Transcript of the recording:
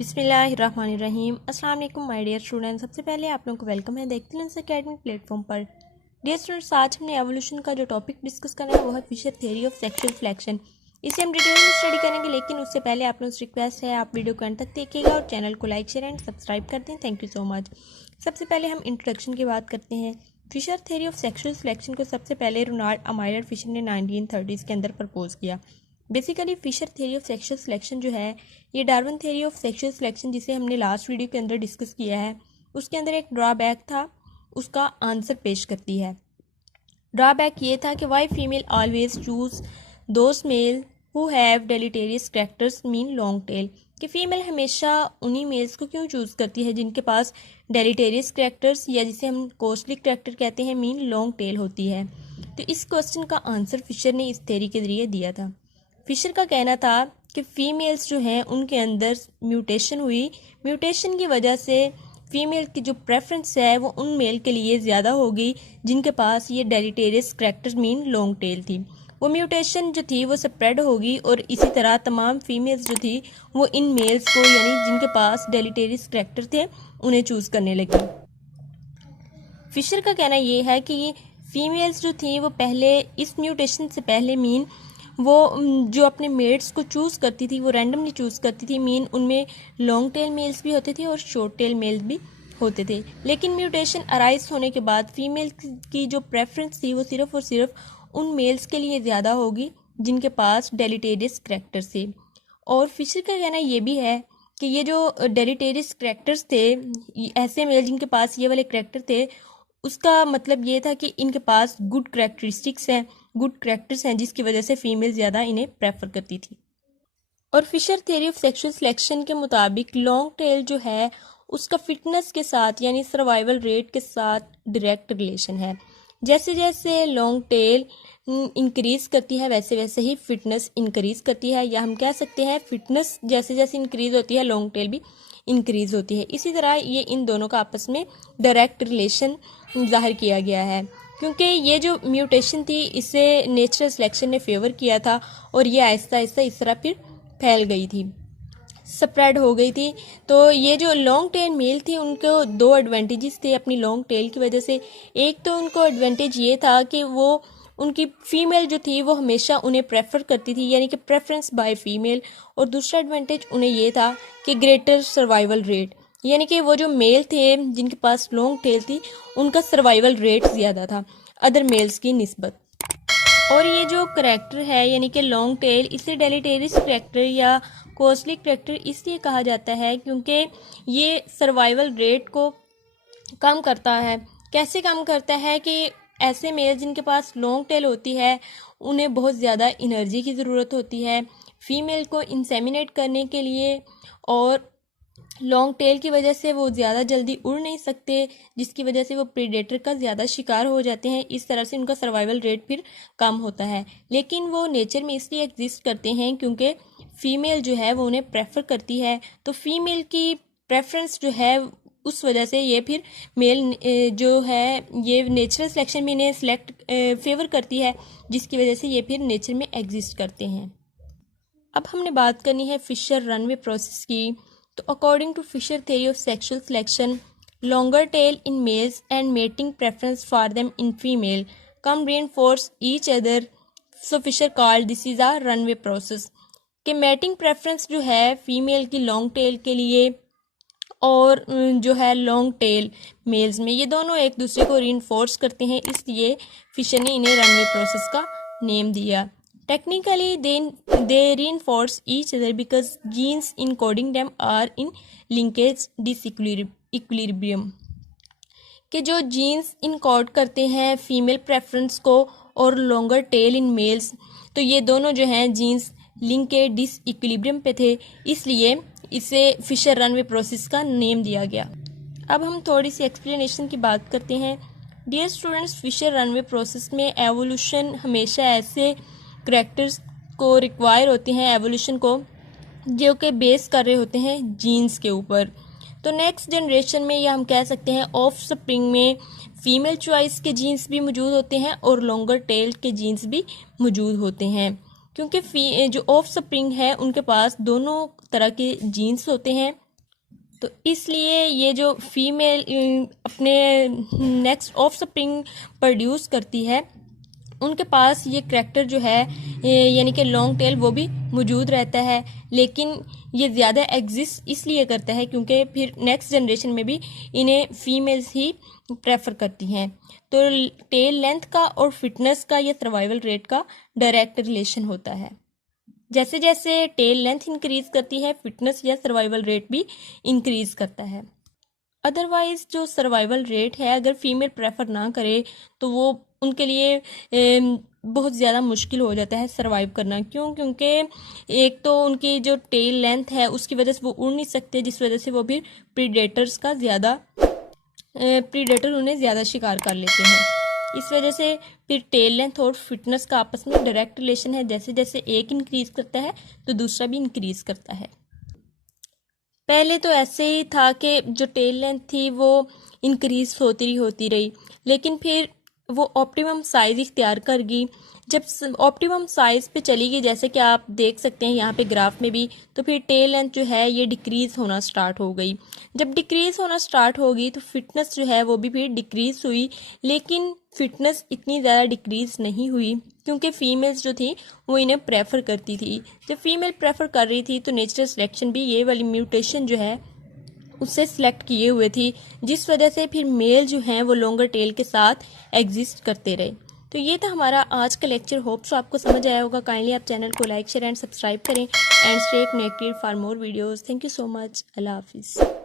बिस्मिल्लाहिर्रहमानिर्रहीम। अस्सलाम वालेकुम माय डियर स्टूडेंट्स। सबसे पहले आप लोगों को वेलकम है द एक्सीलेंस एकेडमी प्लेटफॉर्म पर। डियर स्टूडेंट्स, आज हमने एवोल्यूशन का जो टॉपिक डिस्कस करना है वो है Fisher theory of sexual selection. इसे हम डिटेल में स्टडी करेंगे, लेकिन उससे पहले आप लोगों से रिक्वेस्ट है आप वीडियो को एंड तक देखिएगा और चैनल को लाइक शेयर एंड सब्सक्राइब कर दें। Thank you so much. सबसे पहले हम इंट्रोडक्शन की बात करते हैं। Fisher theory of sexual selection को सबसे पहले रोनाल्ड अमायर फिशर ने 1930s के अंदर प्रपोज किया। Basically Fisher theory of sexual selection जो है ये Darwin theory of sexual selection, जिसे हमने लास्ट वीडियो के अंदर डिस्कस किया है, उसके अंदर एक ड्रॉबैक था, उसका आंसर पेश करती है। ड्रॉबैक ये था कि why female always choose those male who have deleterious characters mean long tail, कि फीमेल हमेशा उन्हीं मेल्स को क्यों चूज़ करती है जिनके पास डेलिटेरियस कैरेक्टर्स या जिसे हम कॉस्टली कैरेक्टर कहते हैं मीन लॉन्ग टेल होती है। तो इस क्वेश्चन का आंसर फिशर ने इस थ्योरी के जरिए दिया था। फिशर का कहना था कि फीमेल्स जो हैं उनके अंदर म्यूटेशन हुई, म्यूटेशन की वजह से फीमेल की जो प्रेफरेंस है वो उन मेल के लिए ज़्यादा होगी जिनके पास ये डेलिटेरियस कैरेक्टर्स मीन लॉन्ग टेल थी। वो म्यूटेशन जो थी वो स्प्रेड होगी और इसी तरह तमाम फीमेल्स जो थी वो इन मेल्स को, यानी जिनके पास डेलिटेरियस कैरेक्टर थे, उन्हें चूज़ करने लगी। फिशर का कहना ये है कि ये फीमेल्स जो थी वो पहले इस म्यूटेशन से पहले मीन वो जो अपने मेट्स को चूज़ करती थी वो रैंडमली चूज़ करती थी, मीन उनमें लॉन्ग टेल मेल्स भी होते थे और शॉर्ट टेल मेल्स भी होते थे। लेकिन म्यूटेशन अराइज होने के बाद फीमेल की जो प्रेफरेंस थी वो सिर्फ और सिर्फ उन मेल्स के लिए ज़्यादा होगी जिनके पास डेलिटेरियस कैरेक्टर्स थे। और फिशर का कहना ये भी है कि ये जो डेलिटेरियस कैरेक्टर्स थे, ऐसे मेल जिनके पास ये वाले कैरेक्टर थे, उसका मतलब ये था कि इनके पास गुड कैरेक्टरिस्टिक्स हैं, गुड कैरेक्टर्स हैं, जिसकी वजह से फीमेल ज़्यादा इन्हें प्रेफर करती थी। और Fisher theory of sexual selection के मुताबिक लॉन्ग टेल जो है उसका फिटनेस के साथ यानी सर्वाइवल रेट के साथ डायरेक्ट रिलेशन है। जैसे जैसे लॉन्ग टेल इंक्रीज करती है वैसे वैसे ही फिटनेस इंक्रीज करती है, या हम कह सकते हैं फिटनेस जैसे जैसे इंक्रीज होती है लॉन्ग टेल भी इंक्रीज होती है। इसी तरह ये इन दोनों का आपस में डायरेक्ट रिलेशन जाहिर किया गया है, क्योंकि ये जो म्यूटेशन थी इसे नेचुरल सिलेक्शन ने फेवर किया था और ये आहिस्ता आहिस्ता इस तरह फिर फैल गई थी, स्प्रेड हो गई थी। तो ये जो लॉन्ग टेल मेल थी उनको दो एडवांटेजेस थे अपनी लॉन्ग टेल की वजह से। एक तो उनको एडवांटेज ये था कि वो उनकी फीमेल जो थी वो हमेशा उन्हें प्रेफर करती थी, यानी कि प्रेफरेंस बाय फीमेल। और दूसरा एडवांटेज उन्हें ये था कि ग्रेटर सर्वाइवल रेट, यानी कि वो जो मेल थे जिनके पास लॉन्ग टेल थी उनका सर्वाइवल रेट ज़्यादा था अदर मेल्स की निस्बत। और ये जो करैक्टर है यानी कि लॉन्ग टेल, इसे डेलिटेरियस करैक्टर या कॉस्टली करैक्टर इसलिए कहा जाता है क्योंकि ये सर्वाइवल रेट को कम करता है। कैसे कम करता है कि ऐसे मेल जिनके पास लॉन्ग टेल होती है उन्हें बहुत ज़्यादा एनर्जी की ज़रूरत होती है फीमेल को इंसेमिनेट करने के लिए, और लॉन्ग टेल की वजह से वो ज़्यादा जल्दी उड़ नहीं सकते, जिसकी वजह से वो प्रीडेटर का ज़्यादा शिकार हो जाते हैं। इस तरह से उनका सर्वाइवल रेट फिर कम होता है। लेकिन वो नेचर में इसलिए एग्जिस्ट करते हैं क्योंकि फीमेल जो है वो उन्हें प्रेफर करती है, तो फीमेल की प्रेफरेंस जो है उस वजह से ये फिर मेल जो है ये नेचुरल सिलेक्शन में इन्हें सिलेक्ट फेवर करती है, जिसकी वजह से ये फिर नेचर में एग्जिस्ट करते हैं। अब हमने बात करनी है फिशर रनवे प्रोसेस की। तो according to Fisher theory of sexual selection, longer tail in males and mating preference for them in female come reinforce each other, so Fisher called this is a runway process। कि matting preference जो है female की long tail के लिए और जो है long tail mails में, ये दोनों एक दूसरे को रीइंफोर्स करते हैं, इसलिए फिशर ने इन्हें रनवे प्रोसेस का नेम दिया। Technically, they reinforce each other because genes encoding them are in linkage disequilibrium। कि जो जीन्स इनकोड करते हैं फीमेल प्रेफरेंस को और लॉन्गर टेल इन मेल्स, तो ये दोनों जो हैं जीन्स लिंकेज डिसइक्विलिब्रियम पे थे, इसलिए इसे फिशर रनवे प्रोसेस का नेम दिया गया। अब हम थोड़ी सी एक्सप्लेनेशन की बात करते हैं। Dear students, Fisher runaway process में एवोल्यूशन हमेशा ऐसे करैक्टर्स को रिक्वायर होते हैं एवोल्यूशन को जो कि बेस कर रहे होते हैं जीन्स के ऊपर। तो नेक्स्ट जनरेशन में या हम कह सकते हैं ऑफ स्प्रिंग में फीमेल चॉइस के जीन्स भी मौजूद होते हैं और लॉन्गर टेल के जीन्स भी मौजूद होते हैं, क्योंकि जो ऑफ स्प्रिंग है उनके पास दोनों तरह के जीन्स होते हैं, तो इसलिए ये जो फीमेल अपने नेक्स्ट ऑफ स्प्रिंग प्रोड्यूस करती है, उनके पास ये करैक्टर जो है यानी कि लॉन्ग टेल वो भी मौजूद रहता है, लेकिन ये ज़्यादा एग्जिस्ट इसलिए करता है क्योंकि फिर नेक्स्ट जनरेशन में भी इन्हें फीमेल्स ही प्रेफर करती हैं। तो टेल लेंथ का और फिटनेस का या सर्वाइवल रेट का डायरेक्ट रिलेशन होता है। जैसे जैसे टेल लेंथ इंक्रीज करती है, फिटनेस या सर्वाइवल रेट भी इंक्रीज करता है। अदरवाइज जो सर्वाइवल रेट है, अगर फीमेल प्रेफर ना करे तो वो उनके लिए बहुत ज़्यादा मुश्किल हो जाता है सरवाइव करना। क्यों? क्योंकि एक तो उनकी जो टेल लेंथ है उसकी वजह से वो उड़ नहीं सकते, जिस वजह से वो भी प्रीडेटर उन्हें ज़्यादा शिकार कर लेते हैं। इस वजह से फिर टेल लेंथ और फिटनेस का आपस में डायरेक्ट रिलेशन है। जैसे जैसे एक इंक्रीज करता है तो दूसरा भी इंक्रीज करता है। पहले तो ऐसे ही था कि जो टेल लेंथ थी वो इंक्रीज होती रही, लेकिन फिर वो ऑप्टिमम साइज इख्तियार कर गई। जब ऑप्टिमम साइज पे चली गई, जैसे कि आप देख सकते हैं यहाँ पे ग्राफ में भी, तो फिर टेल लेंथ जो है ये डिक्रीज होना स्टार्ट हो गई। जब डिक्रीज होना स्टार्ट हो गई तो फिटनेस जो है वो भी फिर डिक्रीज हुई, लेकिन फिटनेस इतनी ज़्यादा डिक्रीज नहीं हुई क्योंकि फीमेल्स जो थी वो इन्हें प्रेफर करती थी। जब फीमेल प्रेफर कर रही थी तो नेचुरल सिलेक्शन भी ये वाली म्यूटेशन जो है उससे सिलेक्ट किए हुए थी, जिस वजह से फिर मेल जो हैं वो लॉन्गर टेल के साथ एग्जिस्ट करते रहे। तो ये था हमारा आज का लेक्चर। होप्स आपको समझ आया होगा। काइंडली आप चैनल को लाइक शेयर एंड सब्सक्राइब करें and stay connected for more videos. Thank you so much. Allah हाफिज़।